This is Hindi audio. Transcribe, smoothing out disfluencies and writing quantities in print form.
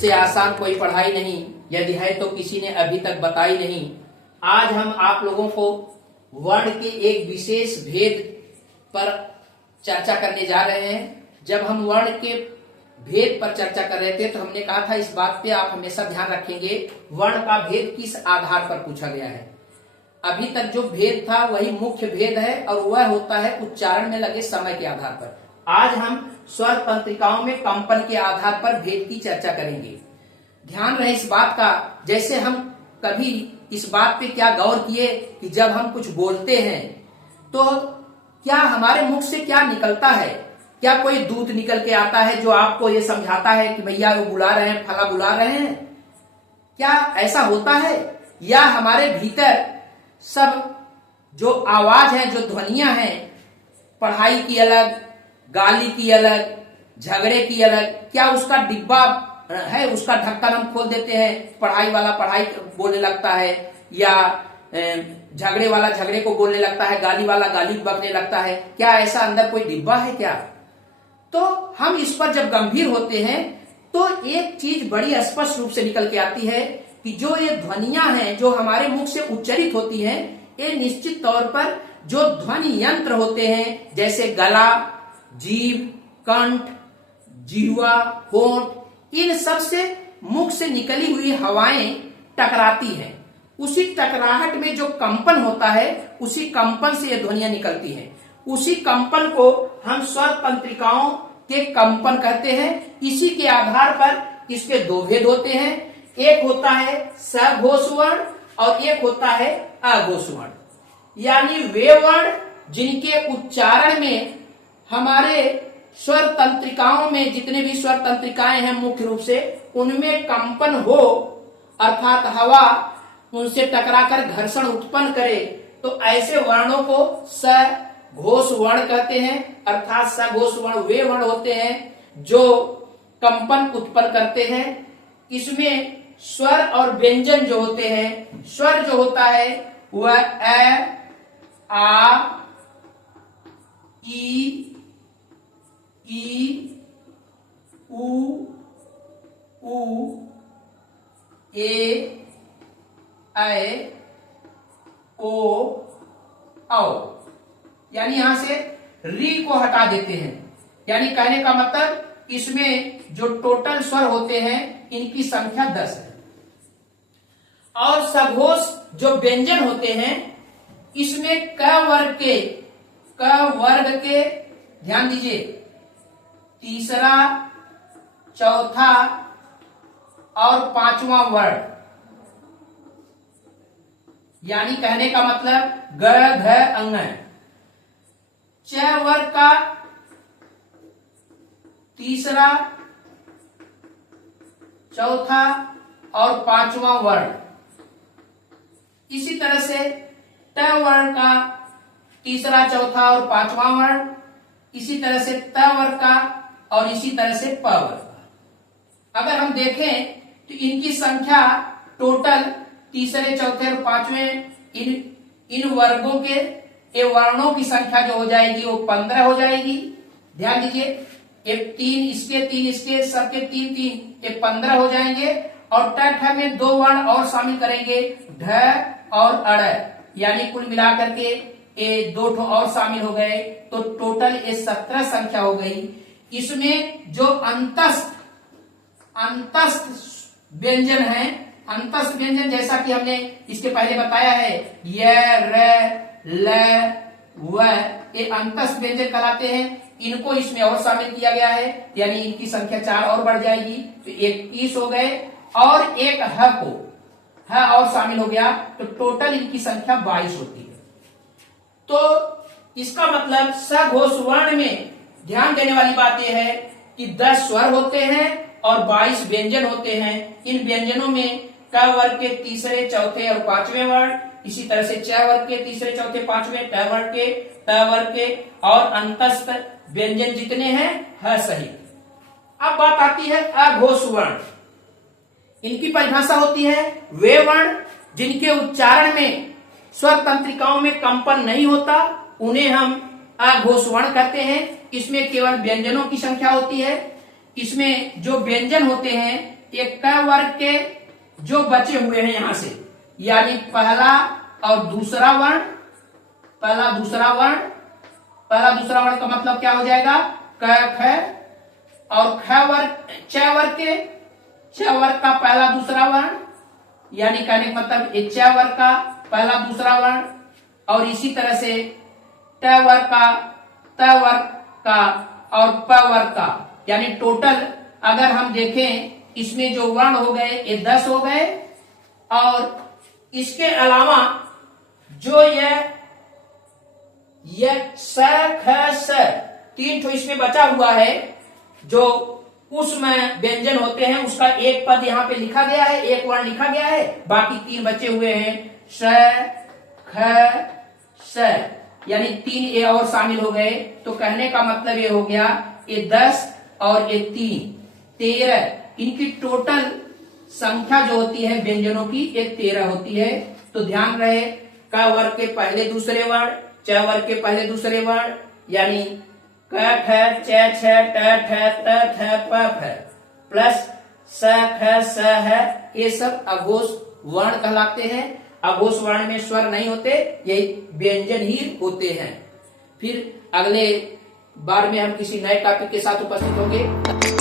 इससे आसान कोई पढ़ाई नहीं, यदि है तो किसी ने अभी तक बताई नहीं। आज हम आप लोगों को वर्ण के एक विशेष भेद पर चर्चा करने जा रहे हैं। जब हम वर्ण के भेद पर चर्चा कर रहे थे तो हमने कहा था इस बात पे आप हमेशा ध्यान रखेंगे, वर्ण का भेद किस आधार पर पूछा गया है। अभी तक जो भेद था वही मुख्य भेद है और वह होता है उच्चारण में लगे समय के आधार पर। आज हम स्वर तंत्रिकाओं में कंपन के आधार पर भेद की चर्चा करेंगे। ध्यान रहे इस बात का, जैसे हम कभी इस बात पे क्या गौर किए कि जब हम कुछ बोलते हैं तो क्या हमारे मुख से क्या निकलता है, क्या कोई दूत निकल के आता है जो आपको ये समझाता है कि भैया वो बुला रहे हैं, फला बुला रहे हैं, क्या ऐसा होता है? या हमारे भीतर सब जो आवाज है, जो ध्वनियां हैं, पढ़ाई की अलग, गाली की अलग, झगड़े की अलग, क्या उसका डिब्बा है, उसका ढक्कन हम खोल देते हैं, पढ़ाई वाला पढ़ाई बोलने लगता है, या झगड़े वाला झगड़े को बोलने लगता है, गाली वाला गाली बकने लगता है, क्या ऐसा अंदर कोई डिब्बा है क्या? तो हम इस पर जब गंभीर होते हैं तो एक चीज बड़ी स्पष्ट रूप से निकल के आती है कि जो ये ध्वनियां हैं जो हमारे मुख से उच्चरित होती हैं, ये निश्चित तौर पर जो ध्वनि यंत्र होते हैं, जैसे गला, जीभ, कंठ, जिह्वा, होंठ, इन सब से मुख से निकली हुई हवाएं टकराती हैं। उसी टकराहट में जो कंपन होता है, उसी कंपन से ये ध्वनियां निकलती हैं। उसी कंपन को हम स्वर तंत्रिकाओं के कंपन कहते हैं। इसी के आधार पर इसके दो भेद होते हैं, एक होता है सघोष वर्ण और एक होता है अघोष वर्ण। यानी वे वर्ण जिनके उच्चारण में हमारे स्वर तंत्रिकाओं में जितने भी स्वर तंत्रिकाएं हैं मुख्य रूप से उनमें कंपन हो, अर्थात हवा उनसे टकराकर घर्षण उत्पन्न करे, तो ऐसे वर्णों को सघोष वर्ण कहते हैं। अर्थात सघोष वर्ण वे वर्ण होते हैं जो कंपन उत्पन्न करते हैं। इसमें स्वर और व्यंजन जो होते हैं, स्वर जो होता है वह अ, आ, ई, उ, ए, ऐ, ओ, औ, यानी यहां से री को हटा देते हैं। यानी कहने का मतलब इसमें जो टोटल स्वर होते हैं इनकी संख्या 10 है। और सघोष जो व्यंजन होते हैं इसमें क वर्ग के ध्यान दीजिए, तीसरा, चौथा और पांचवा वर्ण, यानी कहने का मतलब ग, घ, अंग। च वर्ग का तीसरा, चौथा और पांचवा वर्ण। इसी तरह से ट वर्ण का तीसरा, चौथा और पांचवा वर्ण। इसी तरह से त वर्ग का और इसी तरह से प वर्ग का। अगर हम देखें तो इनकी संख्या टोटल तीसरे, चौथे और पांचवें इन वर्गों के ये वर्णों की संख्या जो हो जाएगी वो 15 हो जाएगी। ध्यान दीजिए, एक 3 इसके, 3 इसके, सबके 3 3, ये 15 हो जाएंगे। और ट में 2 वर्ण और शामिल करेंगे, ढ और अड़, यानी कुल मिलाकर के ये 2 और शामिल हो गए, तो टोटल ये 17 संख्या हो गई। इसमें जो अंतस्थ व्यंजन है, अंतस्थ व्यंजन जैसा कि हमने इसके पहले बताया है, य, र, ल, व, ये अंतस्थ व्यंजन कहलाते हैं। इनको इसमें और शामिल किया गया है, यानी इनकी संख्या 4 और बढ़ जाएगी, तो 21 हो गए। और एक ह और शामिल हो गया, तो टोटल इनकी संख्या 22 होती है। तो इसका मतलब सघोष वर्ण में ध्यान देने वाली बात यह है कि 10 स्वर होते हैं और 22 व्यंजन होते हैं। इन व्यंजनों में क वर्ग के तीसरे, चौथे और पांचवें वर्ण, इसी तरह से च वर्ग के तीसरे, चौथे, पांचवें, ट वर्ग के और अंतस्थ व्यंजन जितने हैं ह सहित। अब बात आती है अघोष वर्ण। इनकी परिभाषा होती है वे वर्ण जिनके उच्चारण में स्वर तंत्रिकाओं में कंपन नहीं होता, उन्हें हम अघोष वर्ण कहते हैं। इसमें केवल व्यंजनों की संख्या होती है। इसमें जो व्यंजन होते हैं ये क वर्ग के जो बचे हुए हैं यहां से, यानी पहला और दूसरा वर्ण, पहला दूसरा वर्ण का मतलब क्या हो जाएगा, क ख, और ख वर्ग, च वर्ग का पहला दूसरा वर्ण, यानी कहने का मतलब च वर्ग का पहला दूसरा वर्ण, और इसी तरह से ट वर्ग का, त वर्ग का और प वर्ग का, यानी टोटल अगर हम देखें इसमें जो वर्ण हो गए ये 10 हो गए, और इसके अलावा जो यह स ख स 3 ठो इसमें बचा हुआ है, जो उसमें व्यंजन होते हैं उसका एक पद यहाँ पे लिखा गया है, एक वर्ण लिखा गया है, बाकी 3 बचे हुए हैं स ख स, यानी 3 ये और शामिल हो गए। तो कहने का मतलब ये हो गया ये 10 और ये 3 13, इनकी टोटल संख्या जो होती है व्यंजनों की ये 13 होती है। तो ध्यान रहे, क वर्ग के पहले दूसरे वर्ण, च वर्ग के पहले दूसरे वर्ण, यानी क ख च छ ट ठ त थ प फ प्लस स ख स है, ये सब अघोष वर्ण कहलाते हैं। अघोष वर्ण में स्वर नहीं होते, ये व्यंजन ही होते हैं। फिर अगले बार में हम किसी नए टॉपिक के साथ उपस्थित होंगे।